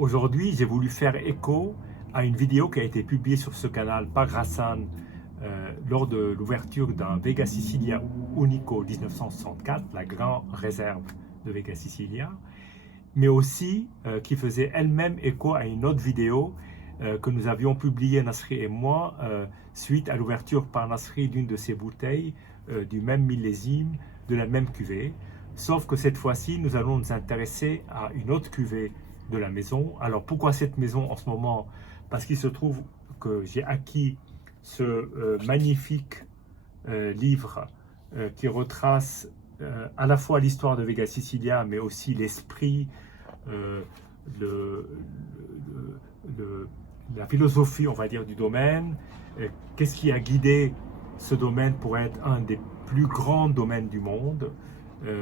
Aujourd'hui, j'ai voulu faire écho à une vidéo qui a été publiée sur ce canal par Rassan lors de l'ouverture d'un Vega Sicilia Unico 1964, la grande réserve de Vega Sicilia, mais aussi qui faisait elle-même écho à une autre vidéo que nous avions publiée, Nasri et moi, suite à l'ouverture par Nasri d'une de ses bouteilles du même millésime, de la même cuvée. Sauf que cette fois-ci, nous allons nous intéresser à une autre cuvée de la maison. Alors pourquoi cette maison en ce moment? Parce qu'il se trouve que j'ai acquis ce magnifique livre qui retrace à la fois l'histoire de Vega Sicilia, mais aussi l'esprit, la philosophie, on va dire, du domaine. Qu'est-ce qui a guidé ce domaine pour être un des plus grands domaines du monde?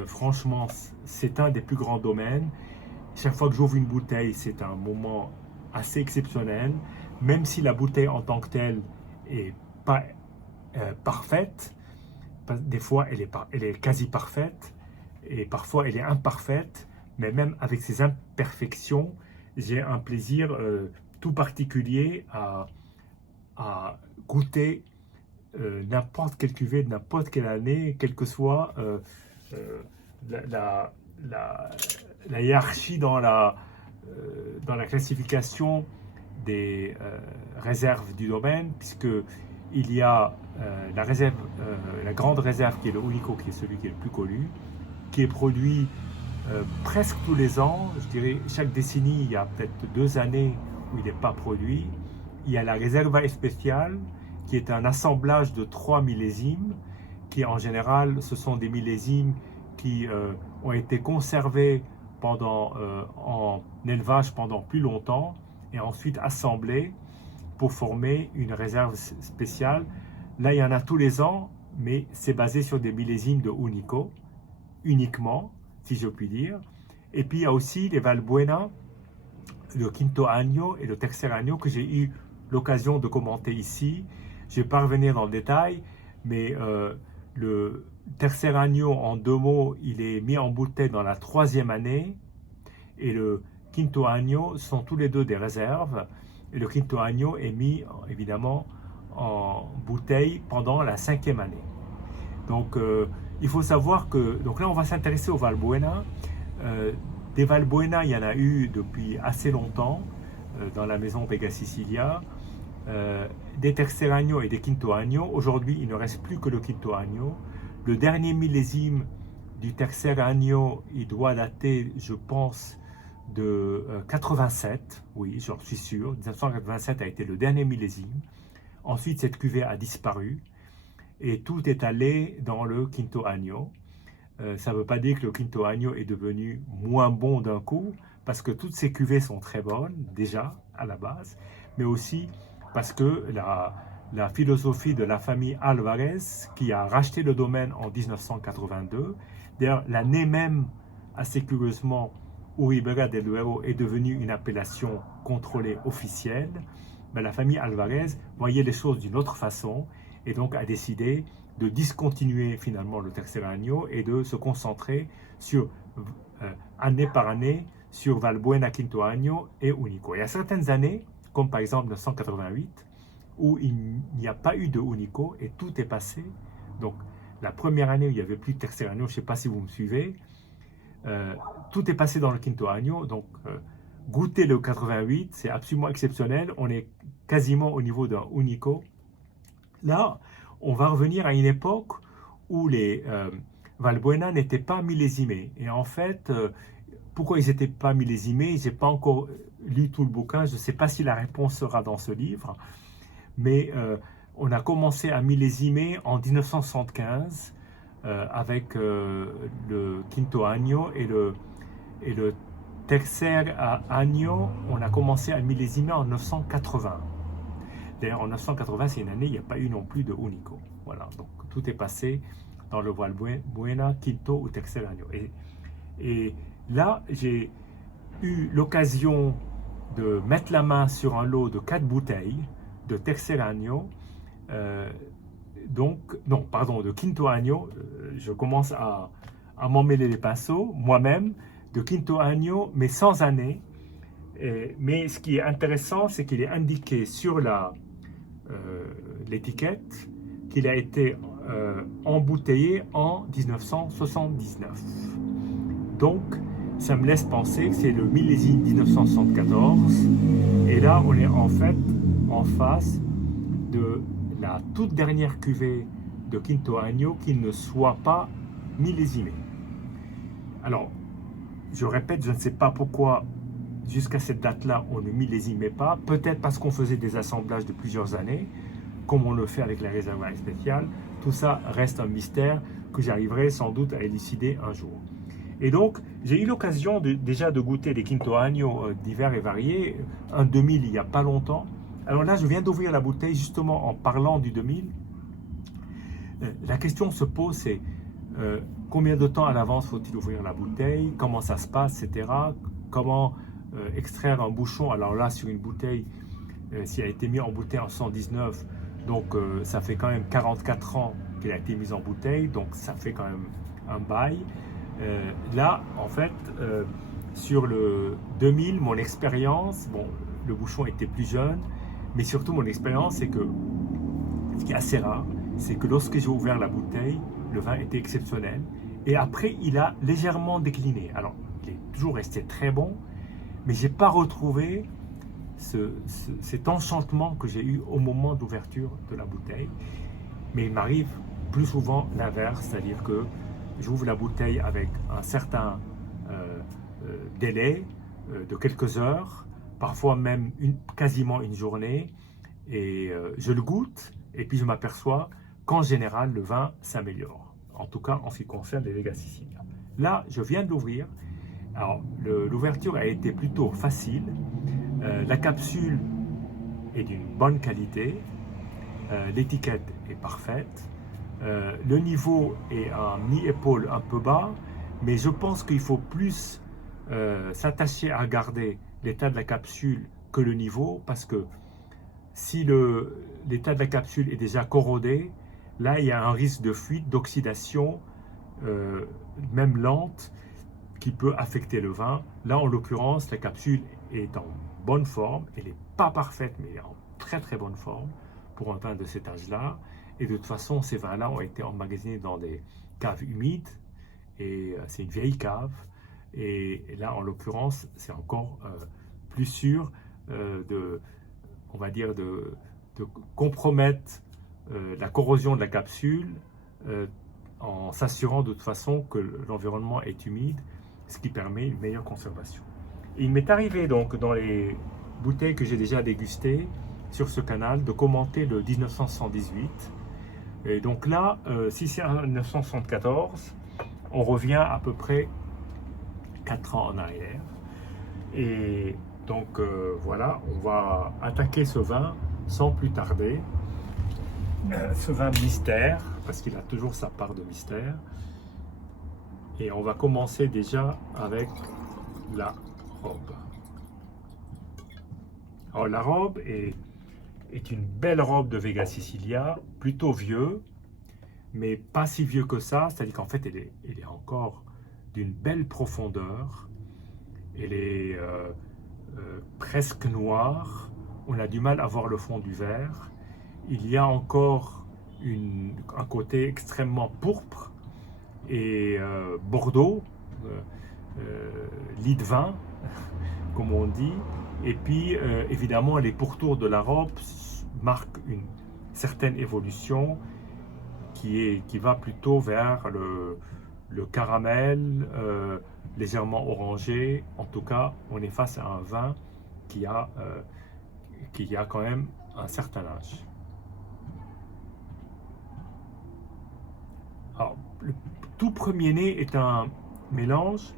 Franchement, c'est un des plus grands domaines. Chaque fois que j'ouvre une bouteille, c'est un moment assez exceptionnel, même si la bouteille en tant que telle n'est pas parfaite. Des fois, elle est quasi parfaite et parfois elle est imparfaite, mais même avec ses imperfections, j'ai un plaisir tout particulier à goûter n'importe quelle cuvée, de n'importe quelle année, quelle que soit la, la hiérarchie dans la classification des réserves du domaine, puisque il y a la réserve, la grande réserve qui est le Unico, qui est celui qui est le plus connu, qui est produit presque tous les ans. Je dirais chaque décennie, il y a peut-être 2 années où il n'est pas produit. Il y a la Reserva Especial, qui est un assemblage de 3 millésimes, qui en général, ce sont des millésimes qui ont été conservés en élevage pendant plus longtemps et ensuite assemblés pour former une réserve spéciale. Là, il y en a tous les ans, mais c'est basé sur des millésimes de Unico, uniquement, si je puis dire. Et puis, il y a aussi les Valbuena, le Quinto Año et le Tercer Año que j'ai eu l'occasion de commenter ici. Je ne vais pas revenir dans le détail, mais le Tercer Año, en 2 mots, il est mis en bouteille dans la 3e année, et le Quinto Año sont tous les deux des réserves, et le Quinto Año est mis évidemment en bouteille pendant la 5e année. Donc il faut savoir que, donc là on va s'intéresser aux Valbuena. Des Valbuena, il y en a eu depuis assez longtemps dans la maison Vega Sicilia. Des Tercer Año et des Quinto Año. Aujourd'hui, il ne reste plus que le Quinto Año. Le dernier millésime du Tercer Año, il doit dater, je pense, de 87. Oui, j'en suis sûr. 1987 a été le dernier millésime. Ensuite, cette cuvée a disparu et tout est allé dans le Quinto Año. Ça ne veut pas dire que le Quinto Año est devenu moins bon d'un coup, parce que toutes ces cuvées sont très bonnes, déjà, à la base, mais aussi parce que la philosophie de la famille Alvarez, qui a racheté le domaine en 1982, d'ailleurs, l'année même, assez curieusement, où Ribera del Duero est devenue une appellation contrôlée officielle, ben, la famille Alvarez voyait les choses d'une autre façon et donc a décidé de discontinuer finalement le Tercer Año et de se concentrer sur, année par année, sur Valbuena, Quinto Año et Unico. Il y a certaines années, comme par exemple 1988, où il n'y a pas eu de Unico et tout est passé. Donc la première année où il n'y avait plus de Tercer Año, je ne sais pas si vous me suivez, tout est passé dans le Quinto Año. Donc goûter le 88, c'est absolument exceptionnel. On est quasiment au niveau d'un Unico. Là, on va revenir à une époque où les Valbuena n'étaient pas millésimés. Et en fait, pourquoi ils n'étaient pas millésimés? Je n'ai pas encore lu tout le bouquin, je ne sais pas si la réponse sera dans ce livre, mais on a commencé à millésimer en 1975 avec le Quinto Año et le Tercer Año, on a commencé à millésimer en 1980. D'ailleurs, en 1980, c'est une année, il n'y a pas eu non plus de Unico. Voilà, donc tout est passé dans le Valbuena, Quinto ou Tercer Año. Et là, j'ai eu l'occasion de mettre la main sur un lot de 4 bouteilles de Tercer Año, de Quinto Año. Je commence à m'emmêler les pinceaux, moi-même, de Quinto Año, mais sans année. Mais ce qui est intéressant, c'est qu'il est indiqué sur l'étiquette qu'il a été embouteillé en 1979. Donc, ça me laisse penser que c'est le millésime 1974. Et là, on est en fait en face de la toute dernière cuvée de Quinto Año qui ne soit pas millésimée. Alors, je répète, je ne sais pas pourquoi jusqu'à cette date-là, on ne millésimait pas. Peut-être parce qu'on faisait des assemblages de plusieurs années, comme on le fait avec les réservoirs spéciales. Tout ça reste un mystère que j'arriverai sans doute à élucider un jour. Et donc, j'ai eu l'occasion déjà de goûter des Quinto Año divers et variés, un 2000 il n'y a pas longtemps. Alors là, je viens d'ouvrir la bouteille justement en parlant du 2000. La question se pose, c'est combien de temps à l'avance faut-il ouvrir la bouteille, comment ça se passe, etc. Comment extraire un bouchon. Alors là, sur une bouteille, s'il a été mis en bouteille en 119, donc ça fait quand même 44 ans qu'il a été mis en bouteille, donc ça fait quand même un bail. Là, en fait, sur le 2000, mon expérience, bon, le bouchon était plus jeune, mais surtout mon expérience, c'est que, ce qui est assez rare, c'est que lorsque j'ai ouvert la bouteille, le vin était exceptionnel, et après, il a légèrement décliné. Alors, il est toujours resté très bon, mais je n'ai pas retrouvé cet enchantement que j'ai eu au moment d'ouverture de la bouteille. Mais il m'arrive plus souvent l'inverse, c'est-à-dire que j'ouvre la bouteille avec un certain délai de quelques heures, parfois même quasiment une journée, et je le goûte, et puis je m'aperçois qu'en général, le vin s'améliore, en tout cas en ce qui concerne les Vega Sicilia. Là, je viens de l'ouvrir. Alors, l'ouverture a été plutôt facile. La capsule est d'une bonne qualité. L'étiquette est parfaite. Le niveau est à mi-épaule un peu bas, mais je pense qu'il faut plus s'attacher à regarder l'état de la capsule que le niveau, parce que si l'état de la capsule est déjà corrodé, là il y a un risque de fuite, d'oxydation, même lente, qui peut affecter le vin. Là, en l'occurrence, la capsule est en bonne forme. Elle n'est pas parfaite, mais en très très bonne forme pour un vin de cet âge-là. Et de toute façon, ces vins-là ont été emmagasinés dans des caves humides. Et c'est une vieille cave. Et là, en l'occurrence, c'est encore plus sûr on va dire, de compromettre la corrosion de la capsule en s'assurant de toute façon que l'environnement est humide, ce qui permet une meilleure conservation. Et il m'est arrivé donc dans les bouteilles que j'ai déjà dégustées sur ce canal de commenter le 1978. Et donc là, si c'est en 1974, on revient à peu près 4 ans en arrière. Et donc voilà, on va attaquer ce vin sans plus tarder. Ce vin mystère, parce qu'il a toujours sa part de mystère. Et on va commencer déjà avec la robe. Alors la robe est une belle robe de Vega Sicilia, plutôt vieux, mais pas si vieux que ça, c'est-à-dire qu'en fait elle est encore d'une belle profondeur. Elle est presque noire, on a du mal à voir le fond du verre. Il y a encore un côté extrêmement pourpre et bordeaux, lit de vin, comme on dit. Et puis, évidemment, les pourtours de la robe marquent une certaine évolution qui va plutôt vers le caramel, légèrement orangé. En tout cas, on est face à un vin qui a quand même un certain âge. Alors, le tout premier né est un mélange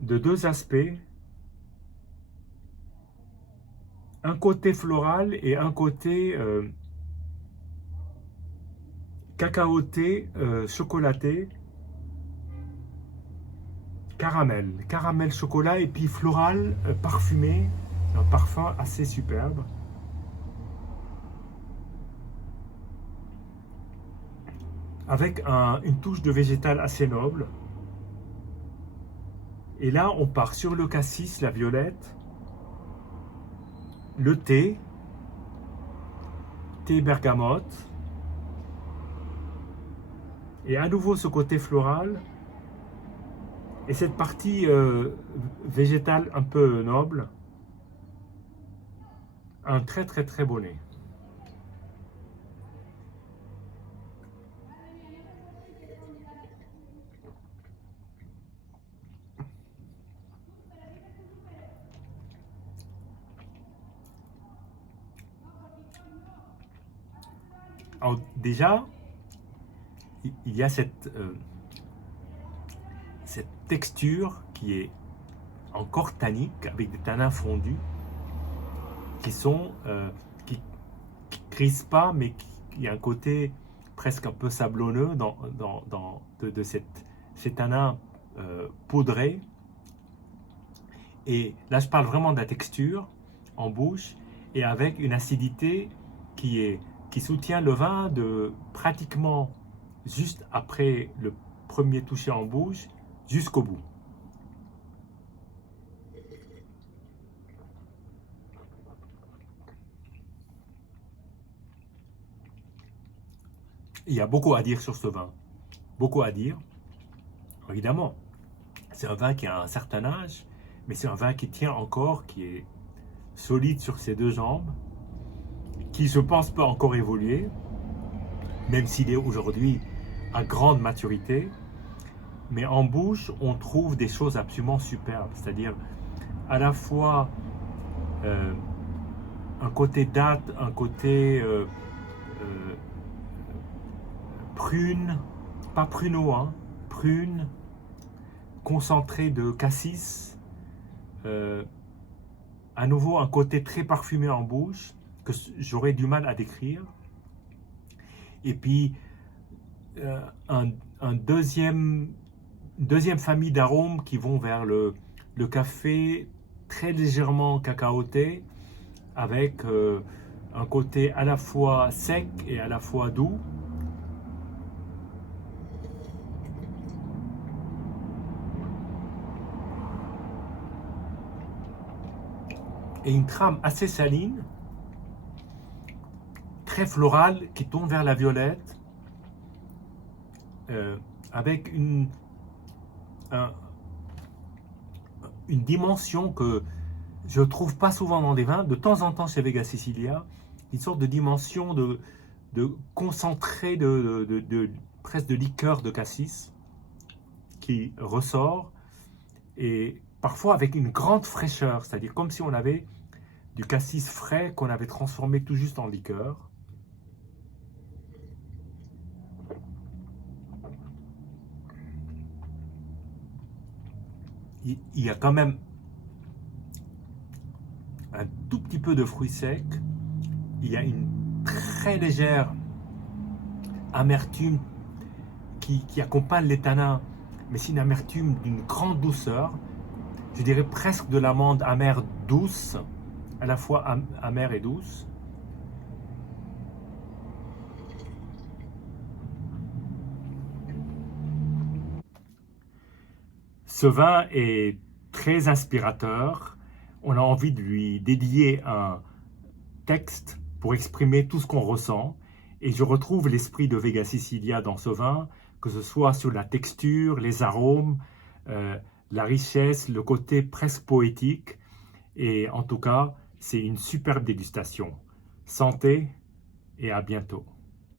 de deux aspects, un côté floral et un côté cacaoté, chocolaté, caramel chocolat et puis floral, parfumé, un parfum assez superbe. Avec une touche de végétal assez noble. Et là, on part sur le cassis, la violette, le thé bergamote, et à nouveau ce côté floral, et cette partie végétale un peu noble, un très très très beau nez. Alors déjà, il y a cette texture qui est encore tannique, avec des tanins fondus, qui sont qui crispent pas, mais il y a un côté presque un peu sablonneux de ces tanins poudrés. Et là, je parle vraiment de la texture en bouche, et avec une acidité qui soutient le vin de pratiquement juste après le premier toucher en bouche jusqu'au bout. Il y a beaucoup à dire sur ce vin, beaucoup à dire. Évidemment, c'est un vin qui a un certain âge, mais c'est un vin qui tient encore, qui est solide sur ses deux jambes, qui je pense peut encore évoluer, même s'il est aujourd'hui à grande maturité. Mais en bouche, on trouve des choses absolument superbes, c'est-à-dire à la fois un côté date, un côté prune, pas pruneau, hein, prune, concentré de cassis, à nouveau un côté très parfumé en bouche, que j'aurais du mal à décrire. Et puis une deuxième famille d'arômes qui vont vers le café très légèrement cacaoté, avec un côté à la fois sec et à la fois doux. Et une trame assez saline, très florale, qui tourne vers la violette, avec une dimension que je ne trouve pas souvent dans des vins. De temps en temps chez Vega Sicilia, une sorte de dimension de concentré presque de liqueur de cassis qui ressort, et parfois avec une grande fraîcheur, c'est-à-dire comme si on avait du cassis frais qu'on avait transformé tout juste en liqueur. Il y a quand même un tout petit peu de fruits secs. Il y a une très légère amertume qui accompagne les tanins, mais c'est une amertume d'une grande douceur. Je dirais presque de l'amande amère douce, à la fois amère et douce. Ce vin est très inspirateur. On a envie de lui dédier un texte pour exprimer tout ce qu'on ressent. Et je retrouve l'esprit de Vega Sicilia dans ce vin, que ce soit sur la texture, les arômes, la richesse, le côté presque poétique. Et en tout cas, c'est une superbe dégustation. Santé et à bientôt.